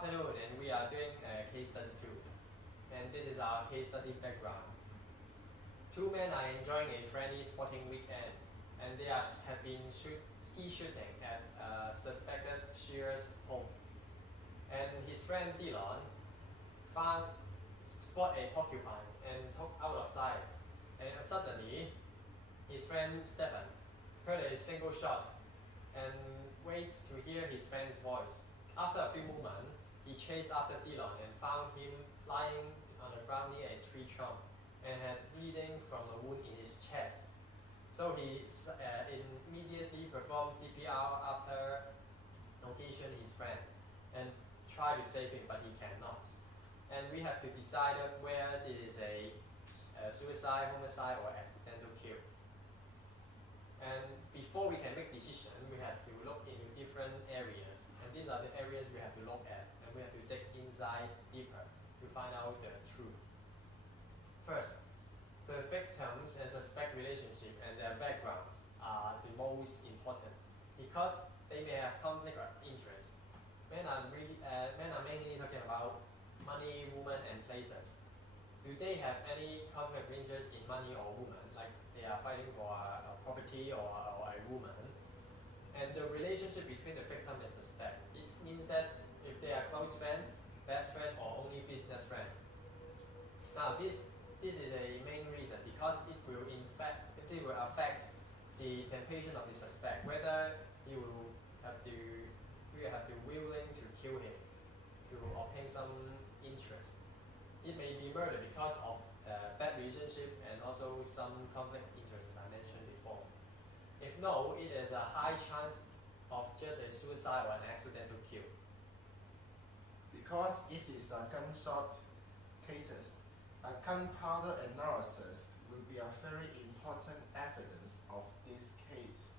afternoon, and we are doing case study 2. And this is our case study background. Two men are enjoying a friendly sporting weekend, and they have been ski shooting at suspected shearer's home. And his friend Dylan spot a porcupine and took out of sight. And suddenly, his friend Stephen heard a single shot and waited to hear his friend's voice. After a few moments, he chased after Dylan and found him lying on the ground near a tree trunk and had bleeding from a wound in his chest. So he immediately performed CPR after locating his friend and tried to save him, but he cannot. And we have to decide whether it is a suicide, homicide, or accidental kill. And before we can make decision, we have to look into different areas. And these are the areas we have to look at. And we have to dig inside deeper to find out the truth. First, the victims and suspect relationship and their backgrounds are the most important because they may have conflict of interest. Men are mainly talking about money, woman, and places. Do they have any conflict of interest in money or woman, like they are fighting for a property or a woman? And the relationship between the victim and suspect, it means that if they are close friend, best friend, or only business friend. Now this is a main reason because it will affect the temptation of the suspect, whether he will have to willing to kill him to obtain some interest. It may be murder because of bad relationship and also some conflict of interest, as I mentioned before. If no, it is a high chance of just a suicide or an accidental kill. Because it is a gunshot cases, a gunpowder analysis will be a very important evidence of this case.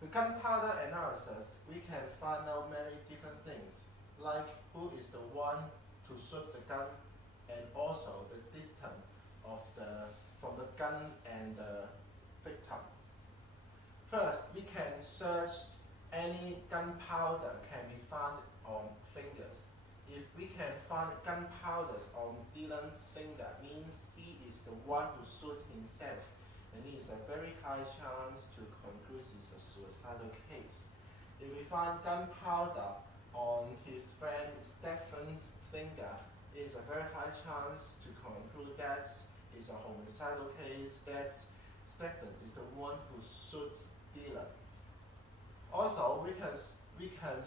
With gunpowder analysis, we can find out many different things, like who is the one to shoot the gun, and also the distance from the gun and the victim. First, we can search any gunpowder can be found on fingers. If we can find gunpowders on Dylan's finger, means he is the one who shoot himself, and it is a very high chance to conclude it's a suicidal case. If we find gunpowder on his friend Stephen's finger, it is a very high chance to conclude that it's a homicidal case, that Stephen is the one who shoots Dylan. Also, we can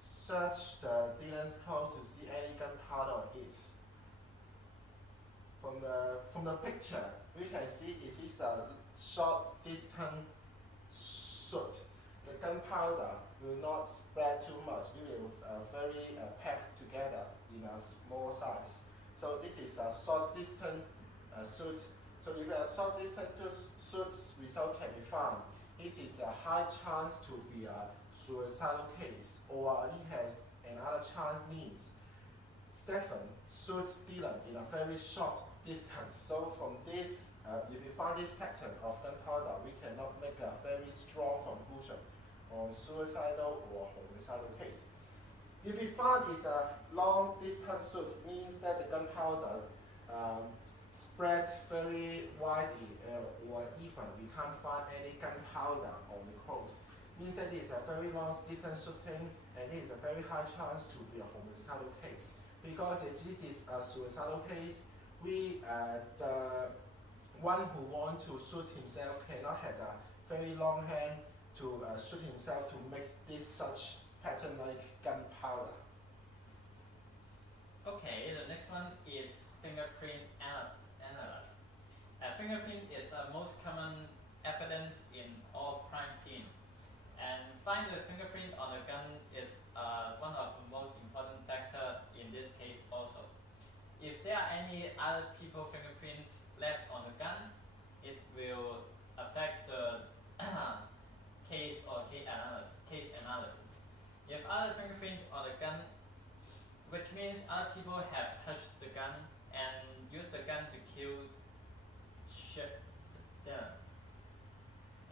search the Dylan's clothes to see any gunpowder on it. From the picture, we can see it is a short distance shoot. The gunpowder will not spread too much. It will very packed together in a small size. So this is a short distance shoot. So if a short distance shoot result can be found, it is a high chance to be a suicidal case, or it has another chance means Stephen shoots Dylan in a very short distance. So from this, if we find this pattern of gunpowder, we cannot make a very strong conclusion on suicidal or homicidal case. If we find it's a long distance shoot, means that the gunpowder spread very widely or even we can't find any gunpowder on the clothes. Means that it is a very long distance shooting, and it is a very high chance to be a homicidal case. Because if it is a suicidal case, the one who wants to shoot himself cannot have a very long hand to shoot himself to make this such pattern like gunpowder. Okay, the next one is fingerprint analysis. Fingerprint is the most common evidence in all crime scenes. And finding the fingerprint on a gun is one of the most important factors in this case also. If there are any other people's fingerprints left on the gun, it will affect the case analysis. If other fingerprints on the gun, which means other people have touched the gun and used the gun to kill them.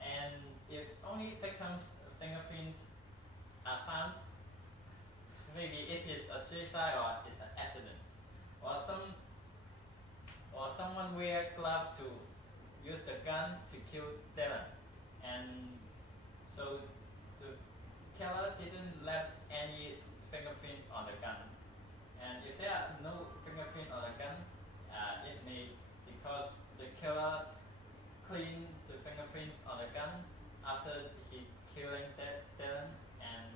And if only victims' fingerprints are found, maybe it is a suicide or it's an accident, or someone wear gloves to use the gun to kill Dylan, and so the killer didn't left any fingerprint on the gun. And if there are no fingerprint on the gun, it may because the killer cleaned the fingerprints on the gun after he killing Dylan, and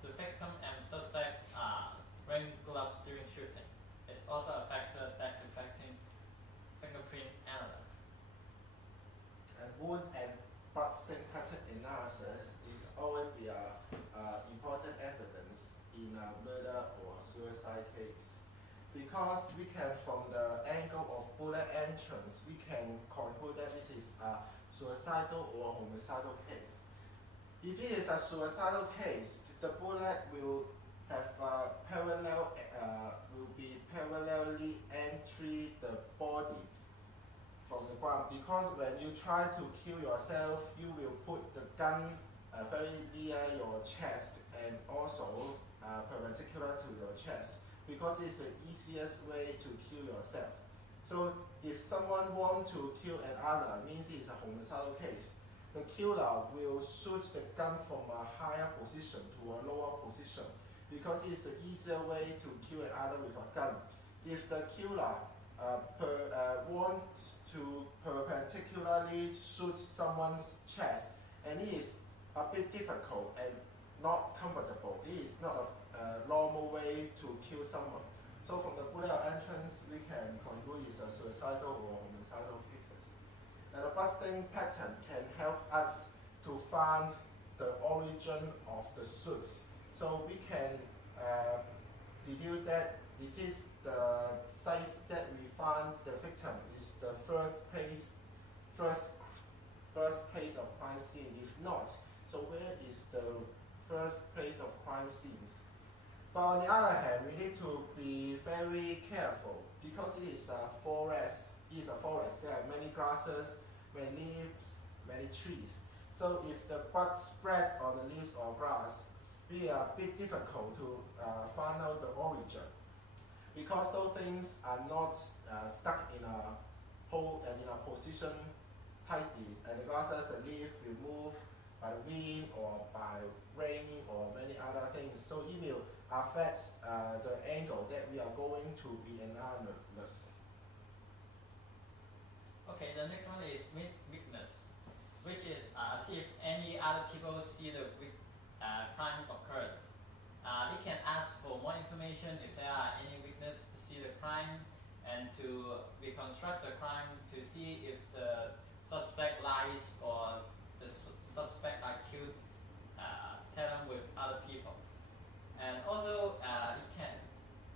the victim and suspect wearing gloves during shooting. It's also a factor that affecting fingerprint analysis. And wound and blood stain pattern analysis is always be important evidence in a murder or suicide case, because we can, from the angle of bullet entrance, we can conclude that this is a suicidal or homicidal case. If it is a suicidal case, the bullet will have will be parallelly entry the body from the ground, because when you try to kill yourself, you will put the gun very near your chest and also perpendicular to your chest, because it's the easiest way to kill yourself. So if someone wants to kill another, means it's a homicidal case. The killer will shoot the gun from a higher position to a lower position, because it's the easier way to kill another with a gun. If the killer wants to perpendicularly shoot someone's chest, and it is a bit difficult and not comfortable, it is not a normal way to kill someone. So from the bullet entrance, we can conclude it's a suicidal or homicidal cases. And the blood-stain pattern can help us to find the origin of the shoots. So we can deduce that it is the site that we find the victim is the first place of crime scene. If not, so where is the first place of crime scenes? But on the other hand, we need to be very careful, because it is a forest. It is a forest. There are many grasses, many leaves, many trees. So if the blood spread on the leaves or grass, it will be a bit difficult to find out the origin, because those things are not stuck in a hole and in a position tightly, and the grasses, the leaf will move by wind or by rain or many other things. So it will affect the angle that we are going to be analysis. Okay, the next one is witness, which is see if any other people see the crime occurred. It can ask for more information if there are any witness to see the crime, and to reconstruct the crime to see if the suspect lies or the suspect are killed, telling with other people. And also it can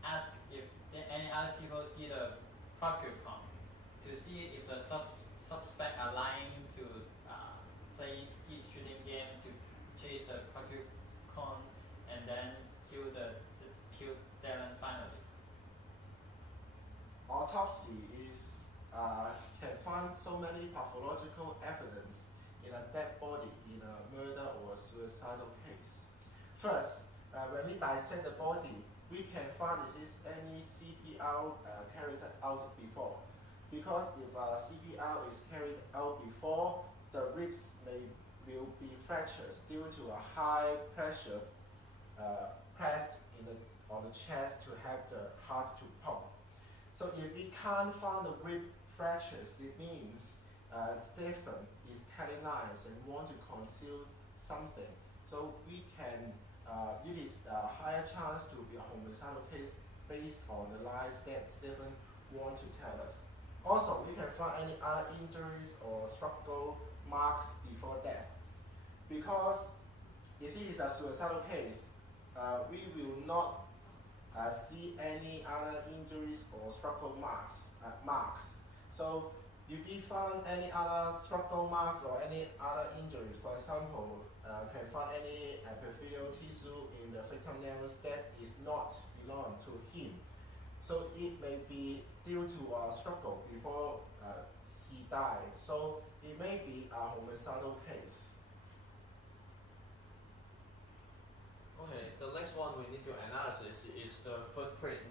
ask if any other people see the procurcon to see if the suspect are lying to play skeet shooting game to chase the procurcon and then kill Dylan finally. Autopsy is can find so many pathological evidence in a dead body in a murder or suicidal case. First, when we dissect the body, we can find if there is any CPR carried out before. Because if CPR is carried out before, the ribs will be fractured due to a high pressure pressed on the chest to help the heart to pump. So if we can't find the rib fractures, it means Stephen is telling lies and want to conceal something. So we can, it is a higher chance to be a homicidal case based on the lies that Stephen wants to tell us. Also, we can find any other injuries or struggle marks before death. Because if it is a suicidal case, we will not see any other injuries or struggle marks. So if we find any other struggle marks or any other injuries, for example, can find any epithelial tissue in the victim nails that is not belong to him. So it may be due to a struggle before he died. So it may be a homicidal case. Okay, the next one we need to analysis is the footprint.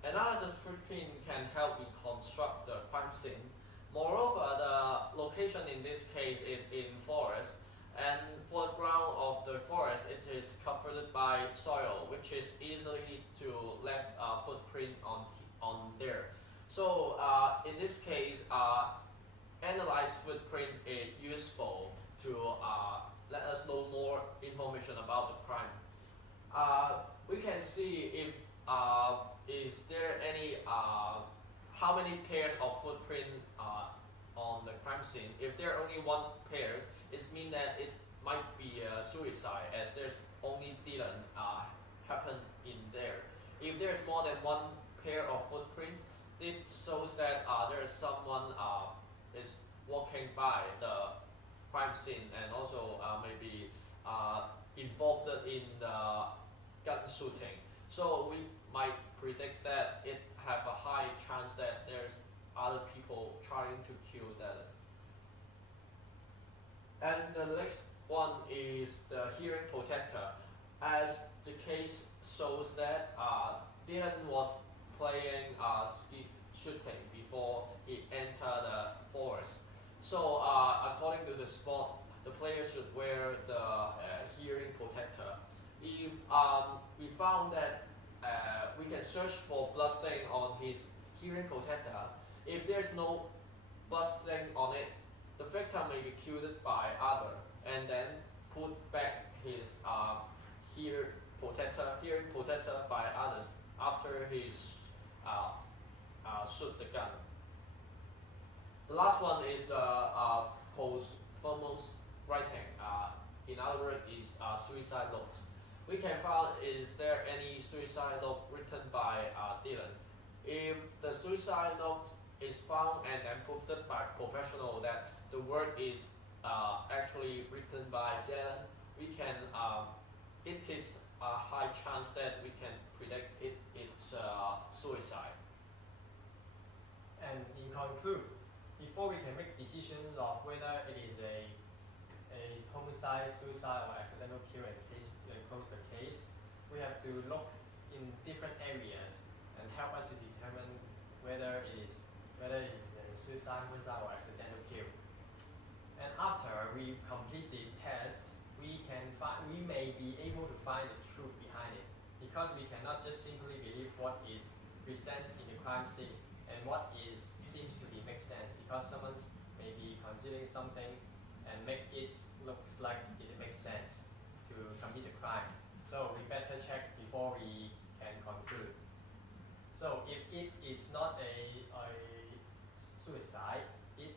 Analysis footprint can help in construct the crime scene. Moreover, the location in this case is in forest, and for the ground of the forest, it is covered by soil, which is easily to left footprint on there. So in this case, analyze footprint is useful to let us know more information about the crime. We can see if is there any how many pairs of footprint on the crime scene. If there are only one pair, it means that it might be a suicide, as there's only Dylan happen in there. If there's more than one pair of footprints, it shows that there's someone is walking by the crime scene and also maybe involved in the gun shooting. So we might predict that it have a high chance that there's other people trying to kill Dylan. And the next one is the hearing protector. As the case shows that Dylan was playing ski shooting before he entered the forest. So according to the sport, the player should wear the hearing protector. If we found that we can search for bloodstain on his hearing protector. If there's no bloodstain on it, the victim may be killed by other and then put back his hearing protector by others after he's shoot the gun. The last one is the posthumous writing. In other words, is suicide notes. We can find is there any suicide note written by Dylan. If the suicide note is found and then proved by professional that the word is actually written by Dylan, we can it is a high chance that we can predict it's suicide. And in conclude, before we can make decisions of whether it is a homicide, suicide, or accidental kill and close the case, we have to look in different areas and help us to determine whether it is a suicide, homicide, or accidental kill. And after we complete the test, we may be able to find the truth behind it, because we cannot just simply believe what is present in the crime scene and what seems to be make sense, because someone may be considering something and make it looks like it makes sense to commit the crime. So we better check before we can conclude. So if it is not a suicide, it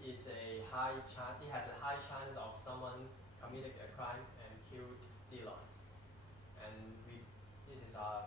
has a high chance of someone committed a crime and killed Dylan. And this is our